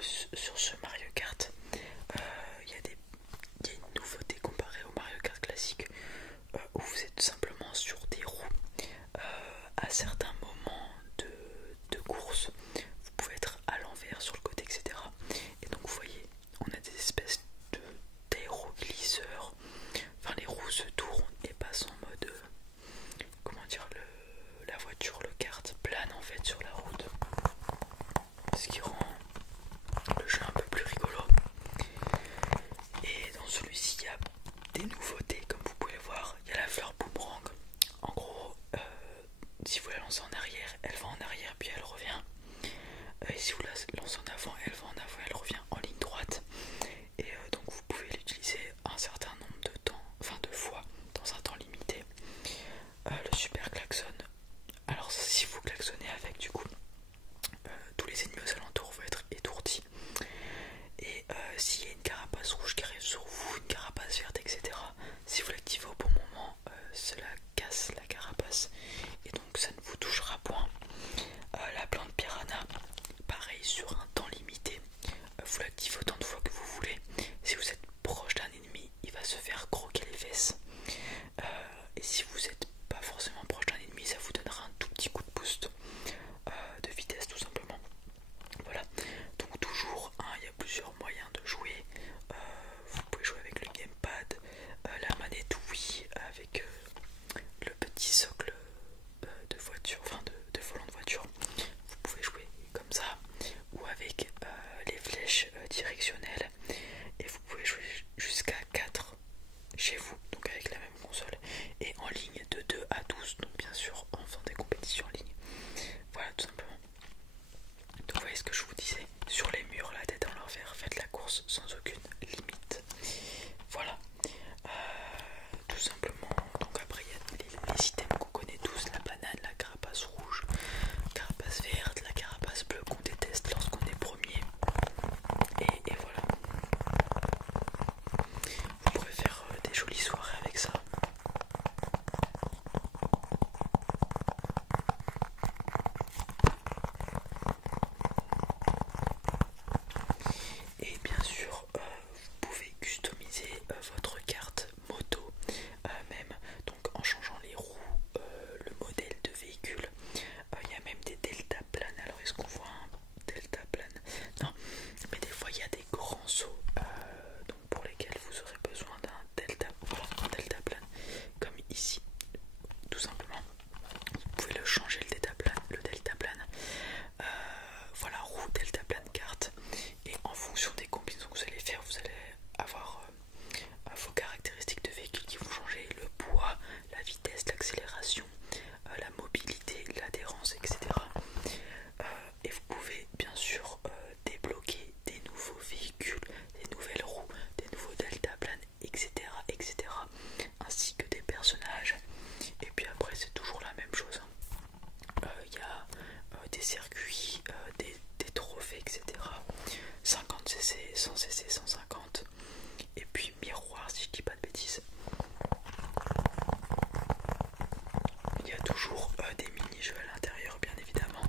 plus sur ce Mario Kart, il y a une nouveauté comparée au Mario Kart classique où vous êtes tout simplement sur des roues. À certains moments de course, vous pouvez être à l'envers sur le côté, etc. Et donc vous voyez, on a des espèces d'aéroglisseurs. Enfin, les roues se tournent et passent en mode, comment dire, la voiture, le kart plane en fait sur la route. Ce qui rend le jeu un peu plus rigolo. Et dans celui-ci, il y a des nouveautés, comme vous pouvez le voir. Il y a la fleur boomerang. En gros, si vous la lancez en arrière, elle va en arrière puis elle revient. Et si vous la lancez en avant, elle va en avant, elle revient en ligne droite. Et donc vous pouvez l'utiliser un certain nombre de temps, enfin de fois, dans un temps limité. Le super klaxon. Alors si vous klaxonnez avec, du coup, tous les ennemis aux alentours vont être étourdis. Et s'il y a une carapace rouge qui arrive sur vous, une carapace verte, etc., si vous l'activez au bon moment, cela casse la carapace et donc ça ne vous touchera point. La plante piranha, pareil, sur un temps limité, vous l'activez autant de fois que vous voulez. Si vous êtes proche d'un ennemi, il va se faire croquer les fesses. Et si vous n'êtes pas forcément proche d'un ennemi, ça vous donnera un tout petit coup de boost de vitesse, tout simplement. Voilà, donc toujours, hein, il y a plusieurs moyens de jouer. Vous pouvez jouer avec le gamepad, la manette Wii avec le petit socle de voiture, enfin de volant de voiture. Vous pouvez jouer comme ça, ou avec les flèches directionnelles, et vous pouvez jouer jusqu'à 4 chez vous, donc avec la même console, et en ligne de 2 à 12, donc bien sûr en faisant des compétitions en ligne. Voilà, tout simplement. Donc vous voyez ce que je vous disais, sur les murs, la tête dans l'envers, faites la course sans aucune limite. Voilà, tout simplement. Donc après il y a les items qu'on connaît tous, la banane, la carapace rouge, carapace verte, la carapace bleue qu'on déteste lorsqu'on est premier. Et voilà. Vous pourrez faire des jolies soirées avec ça. Et bien sûr, vous pouvez customiser votre carte moto même, donc en changeant les roues, le modèle de véhicule. Il y a même des deltaplanes. Alors est-ce qu'on voit un deltaplane? Non, mais des fois il y a des grands sauts donc pour lesquels vous aurez besoin d'un voilà, un deltaplane, comme ici, tout simplement. Vous pouvez le changer, le deltaplane. Voilà, roue, deltaplane, carte. Et en fonction des combinaisons que vous allez faire, vous allez avoir vos caractéristiques de véhicule qui vont changer, le poids, la vitesse, l'accélération, la mobilité, l'adhérence, etc. Et vous pouvez bien sûr débloquer des nouveaux véhicules, des nouvelles roues, des nouveaux deltaplanes, etc., etc., ainsi que des personnages. Et puis après c'est toujours la même chose. Il y a des circuits, des trophées, etc. 50cc, 100cc, 150. Et puis miroir, si je dis pas de bêtises. Il y a toujours des mini-jeux à l'intérieur, bien évidemment.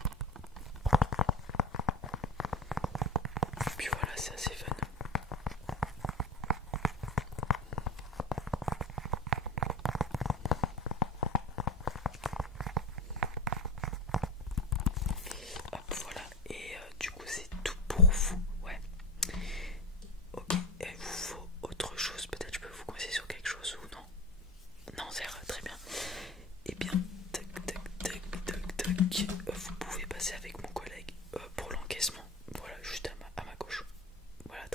Puis voilà, c'est assez fun. Hop, voilà. Et du coup, c'est tout pour vous. Ouais. Ok, il vous faut autre chose? Peut-être je peux vous conseiller sur quelque chose ou non? Non, c'est très bien. Et bien, tac, tac, tac, tac, tac. Vous pouvez passer avec mon collègue pour l'encaissement. Voilà, juste à ma gauche. Voilà,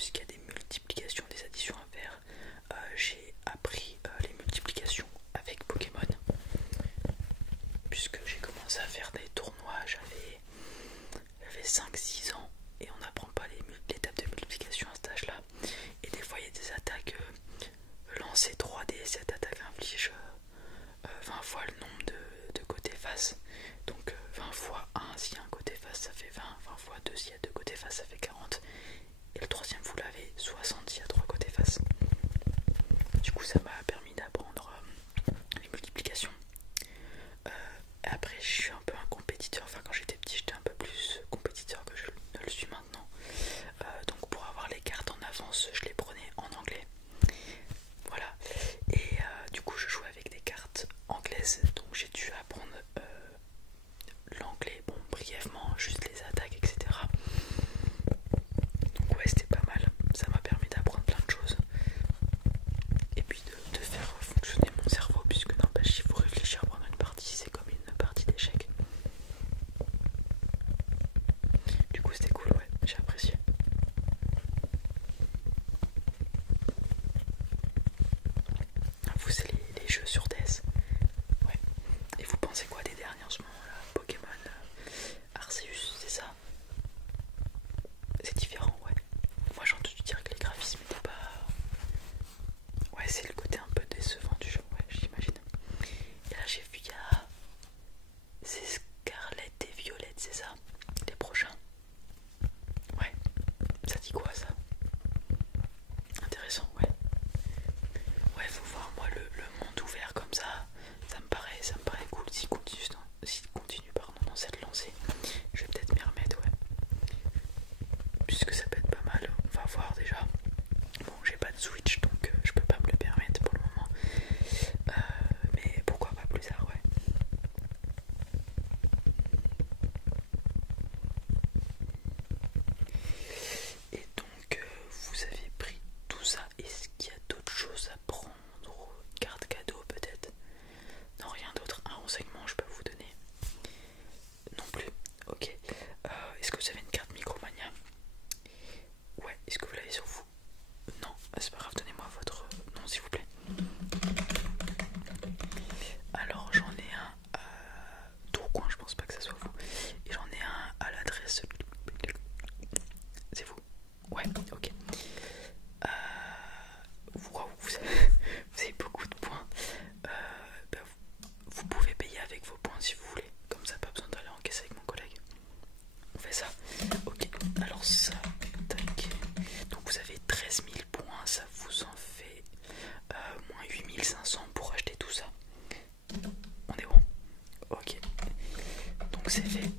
puisqu'il y a des multiplications, des additions à faire. J'ai appris les multiplications avec Pokémon, puisque j'ai commencé à faire des tournois, j'avais 5-6 ans, et on n'apprend pas l'étape de multiplication à cet âge-là. Et des fois il y a des attaques lancer 3D, cette attaque inflige 20 fois le nombre de côtés face. Donc 20 fois 1 s'il y a un côté face ça fait 20, 20 fois 2 s'il y a 2 côtés face ça fait 40. Et le troisième vous l'avez 60 s'il y a 3 côtés face. Du coup ça m'a permis d'apprendre les multiplications. Après je suis un peu un compétiteur, enfin quand j'étais petit j'étais un peu plus compétiteur que je ne le suis maintenant. Donc pour avoir les cartes en avance je les prenais en anglais. Voilà, et du coup je jouais avec des cartes anglaises, donc j'ai dû apprendre l'anglais, bon brièvement, juste les attaques, etc. Donc ouais c'était pas mal, ça m'a permis d'apprendre plein de choses. Et puis de faire fonctionner mon cerveau, puisque n'empêche il faut réfléchir pendant une partie, c'est comme une partie d'échecs. Du coup c'était cool, ouais, j'ai apprécié. Vous c'est les jeux sur DS. Ouais. Et vous pensez quoi des derniers en ce moment là? Pokémon Arceus, c'est ça? C'est différent, ouais. Moi j'ai entendu dire que les graphismes étaient pas... Ouais, c'est le côté un peu décevant du jeu, ouais, j'imagine. Et là j'ai vu qu'il y a... C'est Scarlet et Violette, c'est ça? Les prochains. Ouais. Ça dit quoi ça? Intéressant, ouais. Ouais, faut voir, moi le monde ouvert comme ça me paraît cool. S'il continue pardon, dans cette lancée, je vais peut-être m'y remettre, ouais. Puisque ça peut être pas mal, on va voir déjà. Bon, j'ai pas de Switch donc je peux pas me le permettre pour le moment. Mais pourquoi pas plus tard, ouais. Et donc, vous avez pris tout ça. Est-ce qu'il y a d'autres choses à prendre? Une carte cadeau peut-être? Non, rien d'autre. Un renseignement je peux vous donner? Non plus. Ok. Est-ce que vous avez une carte Micromania? Ouais. Est-ce que vous l'avez sur vous? Non. C'est pas grave, donnez-moi votre nom s'il vous plaît. Alors j'en ai un à Tourcoing, je pense pas que ça soit vous. Et j'en ai un à l'adresse... C'est vous? Ouais, ok. Vous avez beaucoup de points. Vous pouvez payer avec vos points si vous voulez. Comme ça, pas besoin d'aller en caisse avec mon collègue. On fait ça. Ok, alors ça, tac. Donc vous avez 13 000 points, ça vous en fait moins 8 500 pour acheter tout ça. On est bon? Ok. Donc c'est fait.